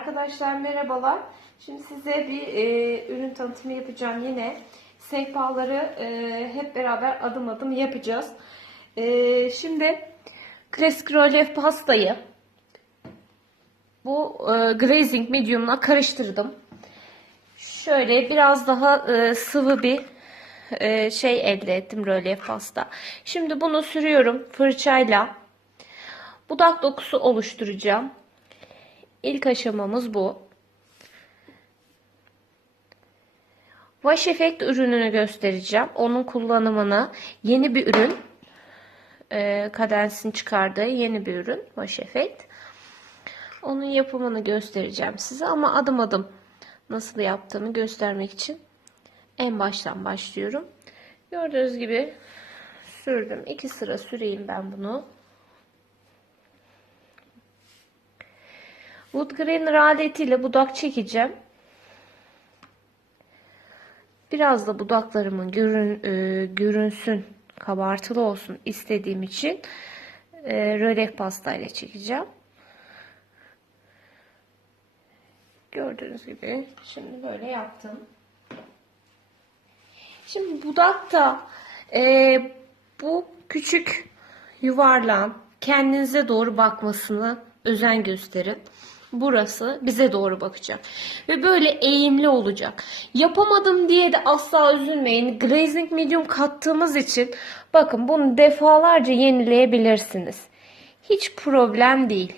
Arkadaşlar merhabalar. Şimdi size bir e, ürün tanıtımı yapacağım yine. Sehpaları e, hep beraber adım adım yapacağız. E, şimdi klasik rolef pastayı bu e, glazing medium'la karıştırdım. Şöyle biraz daha e, sıvı bir e, şey elde ettim rolef pasta. Şimdi bunu sürüyorum fırçayla. Budak dokusu oluşturacağım. İlk aşamamız bu. Wash Effect ürününü göstereceğim. Onun kullanımını yeni bir ürün. E, Cadenz'in çıkardığı yeni bir ürün. Wash Effect. Onun yapımını göstereceğim size ama adım adım nasıl yaptığımı göstermek için en baştan başlıyorum. Gördüğünüz gibi sürdüm. İki sıra süreyim ben bunu. Wood grainer aletiyle budak çekeceğim. Biraz da budaklarımın görün, e, görünsün, kabartılı olsun istediğim için e, rölef pastayla çekeceğim. Gördüğünüz gibi şimdi böyle yaptım. Şimdi budakta e, bu küçük yuvarlağın kendinize doğru bakmasını özen gösterin. Burası bize doğru bakacak. Ve böyle eğimli olacak. Yapamadım diye de asla üzülmeyin. Glazing medium kattığımız için bakın bunu defalarca yenileyebilirsiniz. Hiç problem değil.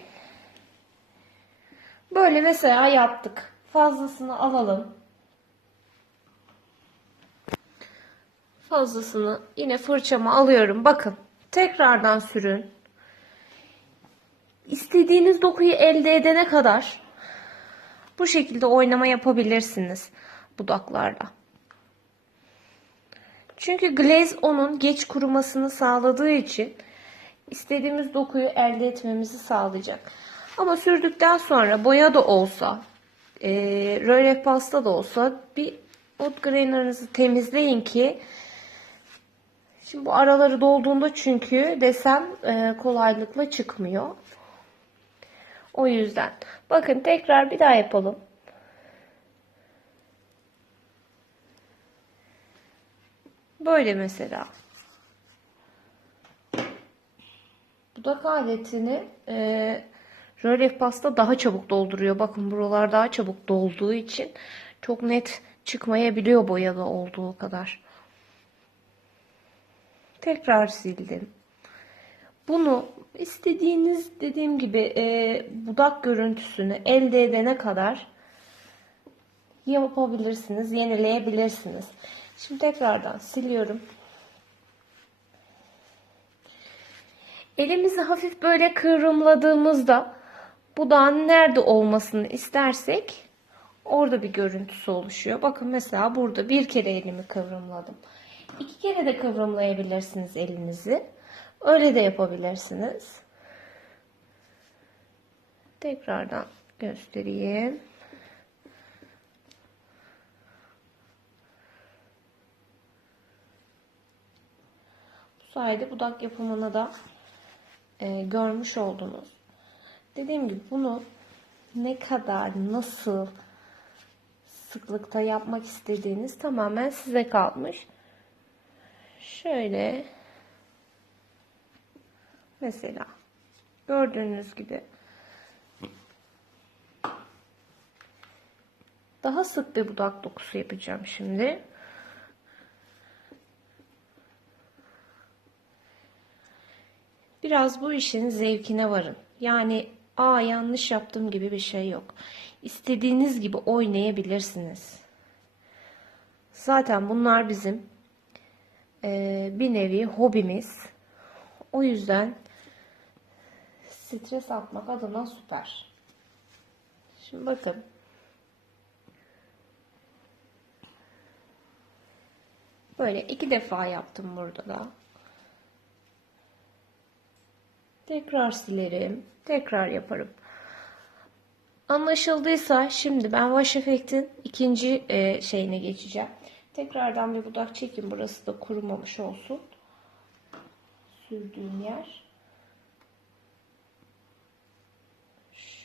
Böyle mesela yaptık. Fazlasını alalım. Fazlasını yine fırçama alıyorum. Bakın tekrardan sürün. İstediğiniz dokuyu elde edene kadar bu şekilde oynama yapabilirsiniz budaklarla. Çünkü glaze onun geç kurumasını sağladığı için istediğimiz dokuyu elde etmemizi sağlayacak. Ama sürdükten sonra boya da olsa, e, rölef pasta da olsa bir wood grainer'ınızı temizleyin ki şimdi bu araları dolduğunda çünkü desem e, kolaylıkla çıkmıyor. O yüzden. Bakın tekrar bir daha yapalım. Böyle mesela. Dudak aletini e, rölef pasta daha çabuk dolduruyor. Bakın buralar daha çabuk dolduğu için çok net çıkmayabiliyor boyalı olduğu kadar. Tekrar sildim. Bunu istediğiniz dediğim gibi e, budak görüntüsünü elde edene kadar yapabilirsiniz, yenileyebilirsiniz. Şimdi tekrardan siliyorum. Elimizi hafif böyle kıvrımladığımızda budağın nerede olmasını istersek orada bir görüntüsü oluşuyor. Bakın mesela burada bir kere elimi kıvrımladım. İki kere de kıvrımlayabilirsiniz elinizi. Öyle de yapabilirsiniz. Tekrardan göstereyim. Bu sayede budak yapımını da e, görmüş oldunuz. Dediğim gibi bunu ne kadar, nasıl sıklıkta yapmak istediğiniz tamamen size kalmış. Şöyle Mesela gördüğünüz gibi daha sık bir budak dokusu yapacağım şimdi. Biraz bu işin zevkine varın. Yani aa yanlış yaptım gibi bir şey yok. İstediğiniz gibi oynayabilirsiniz. Zaten bunlar bizim e, bir nevi hobimiz. O yüzden stres atmak adına süper. Şimdi bakın. Böyle iki defa yaptım burada da. Tekrar silerim. Tekrar yaparım. Anlaşıldıysa şimdi ben Wash Effect'in ikinci e, şeyine geçeceğim. Tekrardan bir budak çekin. Burası da kurumamış olsun. Sürdüğüm yer.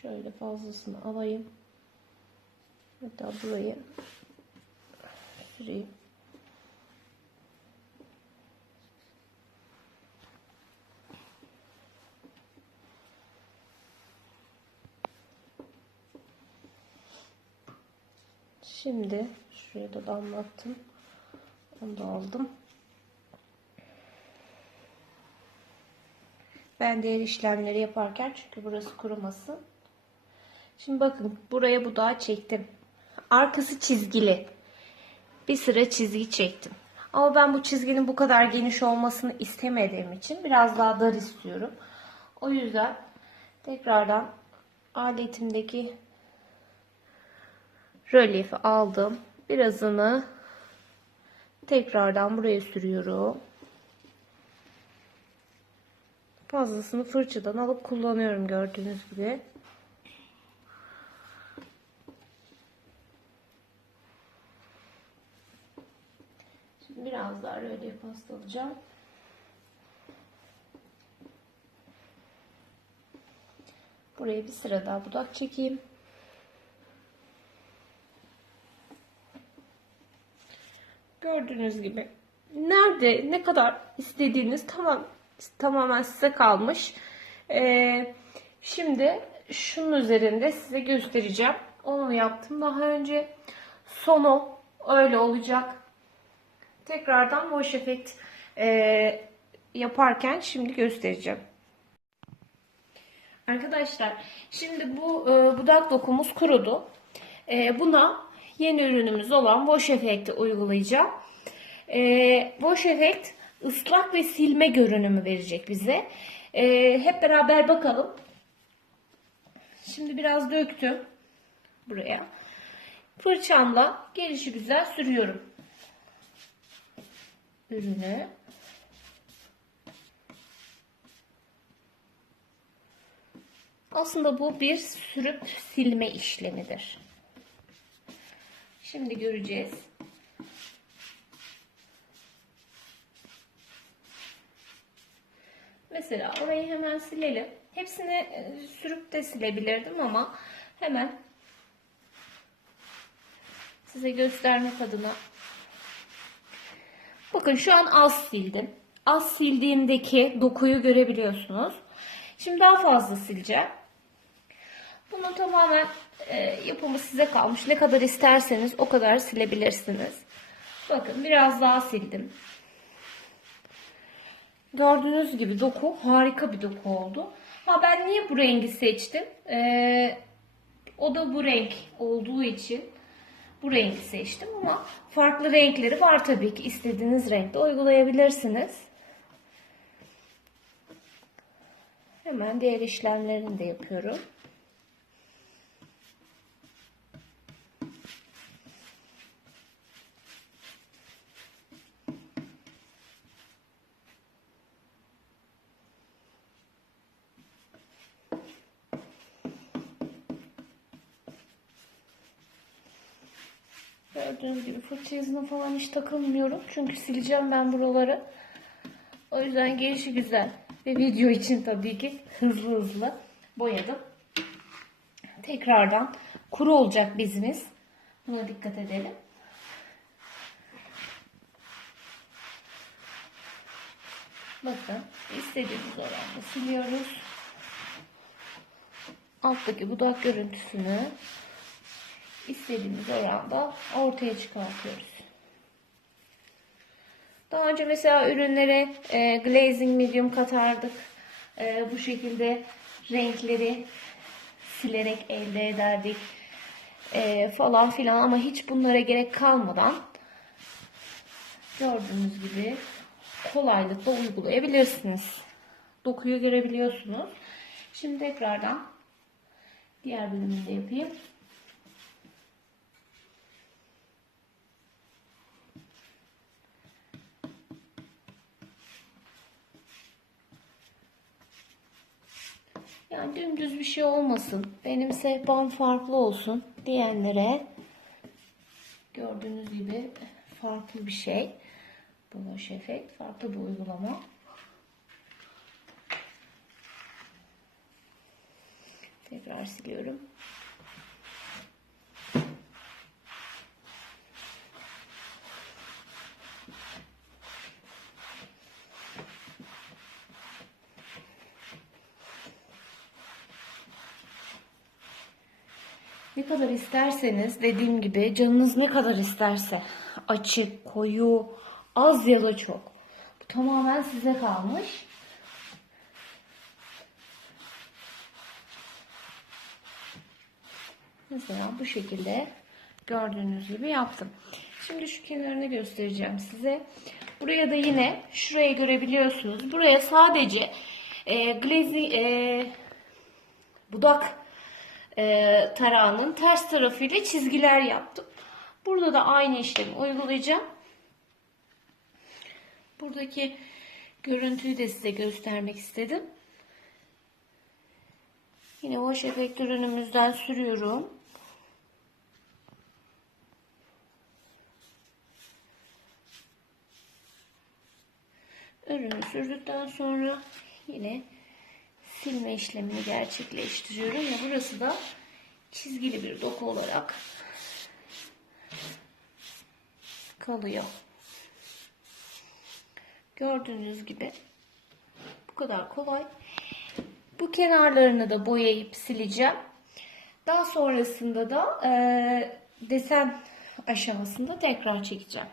Şöyle fazlasını alayım. Hatta burayı süreyim. Şimdi şuraya da damlattım. Onu da aldım. Ben diğer işlemleri yaparken çünkü burası kurumasın. Şimdi bakın buraya budağı çektim. Arkası çizgili. Bir sıra çizgi çektim. Ama ben bu çizginin bu kadar geniş olmasını istemediğim için biraz daha dar istiyorum. O yüzden tekrardan aletimdeki rölyefi aldım. Birazını tekrardan buraya sürüyorum. Fazlasını fırçadan alıp kullanıyorum gördüğünüz gibi. Şimdi daha rölyef pastalayacağım. Buraya bir sıra daha budak çekeyim. Gördüğünüz gibi nerede ne kadar istediğiniz tamam tamamen size kalmış. Ee, şimdi şunun üzerinde size göstereceğim. Onu yaptım daha önce. Sonu öyle olacak. Tekrardan wash effect e, yaparken şimdi göstereceğim. Arkadaşlar şimdi bu e, budak dokumuz kurudu. E, buna yeni ürünümüz olan wash effect'i uygulayacağım. E, wash effect ıslak ve silme görünümü verecek bize. E, hep beraber bakalım. Şimdi biraz döktüm buraya. Fırçamla gelişi güzel sürüyorum ürünü. Aslında bu bir sürüp silme işlemidir. Şimdi göreceğiz. Mesela orayı hemen silelim. Hepsini e, sürüp de silebilirdim ama hemen size göstermek adına Bakın şu an az sildim. Az sildiğimdeki dokuyu görebiliyorsunuz. Şimdi daha fazla sileceğim. Bunun tamamen e, yapımı size kalmış. Ne kadar isterseniz o kadar silebilirsiniz. Bakın biraz daha sildim. Gördüğünüz gibi doku harika bir doku oldu. Ha ben niye bu rengi seçtim? Ee, o da bu renk olduğu için bu rengi seçtim ama farklı renkleri var tabii ki. istediğiniz renkte uygulayabilirsiniz. Hemen diğer işlemlerini de yapıyorum. Gördüğünüz gibi fırça izine falan hiç takılmıyorum. Çünkü sileceğim ben buraları. O yüzden gelişi güzel. Ve video için tabii ki hızlı hızlı boyadım. Tekrardan kuru olacak bizimiz. Buna dikkat edelim. Bakın istediğimiz oranda siliyoruz. Alttaki budak görüntüsünü istediğimiz oranda ortaya çıkartıyoruz. Daha önce mesela ürünlere e, glazing medium katardık. E, bu şekilde renkleri silerek elde ederdik. E, falan filan ama hiç bunlara gerek kalmadan gördüğünüz gibi kolaylıkla uygulayabilirsiniz. Dokuyu görebiliyorsunuz. Şimdi tekrardan diğer bölümünü de yapayım. Yani dümdüz bir şey olmasın. Benim sehpam farklı olsun diyenlere gördüğünüz gibi farklı bir şey. Bu wash efekt. Farklı bir uygulama. Tekrar siliyorum. Ne kadar isterseniz dediğim gibi canınız ne kadar isterse açık, koyu, az ya da çok. Bu tamamen size kalmış. Mesela bu şekilde gördüğünüz gibi yaptım. Şimdi şu kenarını göstereceğim size. Buraya da yine şurayı görebiliyorsunuz. Buraya sadece e, glazi, e, budak e, tarağının ters tarafıyla çizgiler yaptım. Burada da aynı işlemi uygulayacağım. Buradaki görüntüyü de size göstermek istedim. Yine wash efekt ürünümüzden sürüyorum. Ürünü sürdükten sonra yine silme işlemini gerçekleştiriyorum ve burası da çizgili bir doku olarak kalıyor. Gördüğünüz gibi bu kadar kolay. Bu kenarlarını da boyayıp sileceğim. Daha sonrasında da e, desen aşamasında tekrar çekeceğim.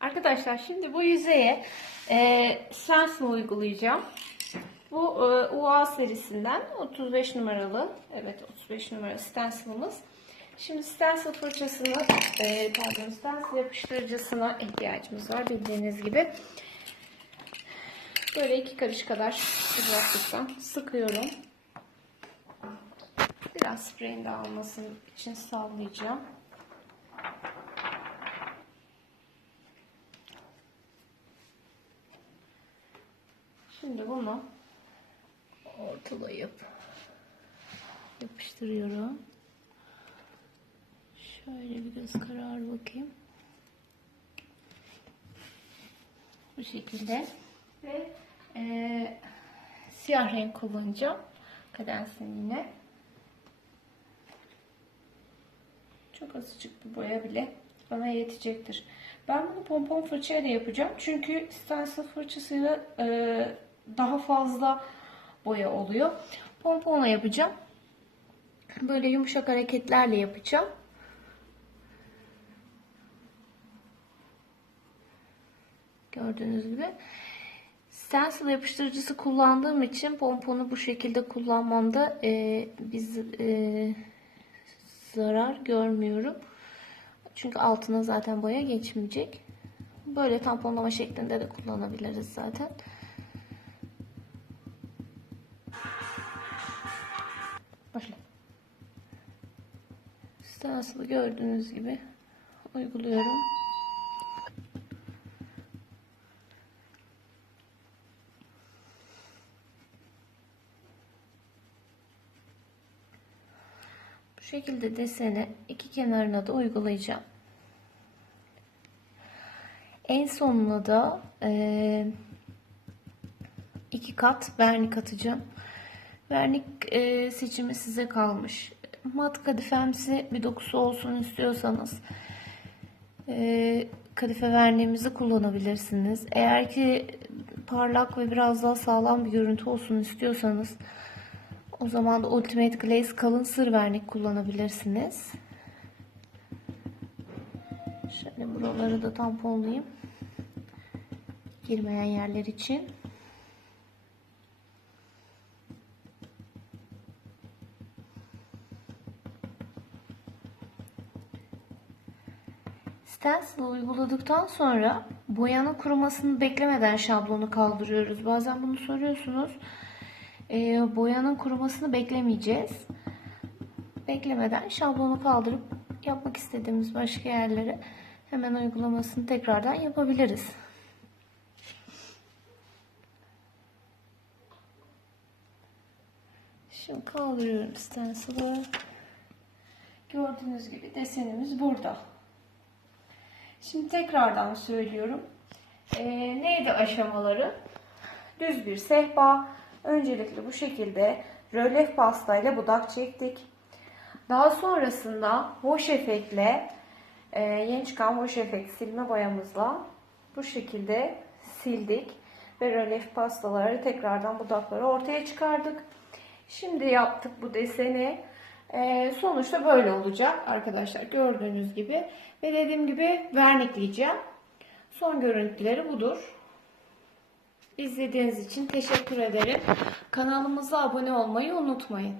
Arkadaşlar şimdi bu yüzeye e, stencil uygulayacağım. Bu e, UA serisinden 35 numaralı, evet 35 numaralı stencil'ımız. Şimdi stencil fırçasını, e, pardon stencil yapıştırıcısına ihtiyacımız var bildiğiniz gibi. Böyle iki karış kadar uzaklıktan sıkıyorum. Biraz spreyin dağılması için sallayacağım. Şimdi bunu ortalayıp yapıştırıyorum. Şöyle bir göz kararı bakayım. Bu şekilde ve e, siyah renk kullanacağım. Kadensin yine. Çok azıcık bir boya bile bana yetecektir. Ben bunu pompon fırçayla yapacağım. Çünkü stencil fırçasıyla e, daha fazla boya oluyor. Pomponla yapacağım. Böyle yumuşak hareketlerle yapacağım. Gördüğünüz gibi. Stencil yapıştırıcısı kullandığım için pomponu bu şekilde kullanmamda e, biz e, zarar görmüyorum. Çünkü altına zaten boya geçmeyecek. Böyle tamponlama şeklinde de kullanabiliriz zaten. Stencil'ı gördüğünüz gibi uyguluyorum. Bu şekilde deseni iki kenarına da uygulayacağım. En sonuna da e, iki kat vernik atacağım. Vernik e, seçimi size kalmış. Mat kadifemsi bir dokusu olsun istiyorsanız e, kadife verniğimizi kullanabilirsiniz. Eğer ki parlak ve biraz daha sağlam bir görüntü olsun istiyorsanız o zaman da Ultimate Glaze kalın sır vernik kullanabilirsiniz. Şöyle buraları da tamponlayayım. Girmeyen yerler için. Stencil uyguladıktan sonra boyanın kurumasını beklemeden şablonu kaldırıyoruz. Bazen bunu soruyorsunuz. E, boyanın kurumasını beklemeyeceğiz. Beklemeden şablonu kaldırıp yapmak istediğimiz başka yerlere hemen uygulamasını tekrardan yapabiliriz. Şimdi kaldırıyorum stencil'ı. Gördüğünüz gibi desenimiz burada. Şimdi tekrardan söylüyorum. Ee, neydi aşamaları? Düz bir sehpa. Öncelikle bu şekilde rölyef pastayla budak çektik. Daha sonrasında wash efektle e, yeni çıkan wash efekt silme boyamızla bu şekilde sildik ve rölyef pastaları tekrardan budakları ortaya çıkardık. Şimdi yaptık bu deseni. Ee, sonuçta böyle olacak arkadaşlar gördüğünüz gibi. Ve dediğim gibi vernikleyeceğim. Son görüntüleri budur. İzlediğiniz için teşekkür ederim. Kanalımıza abone olmayı unutmayın.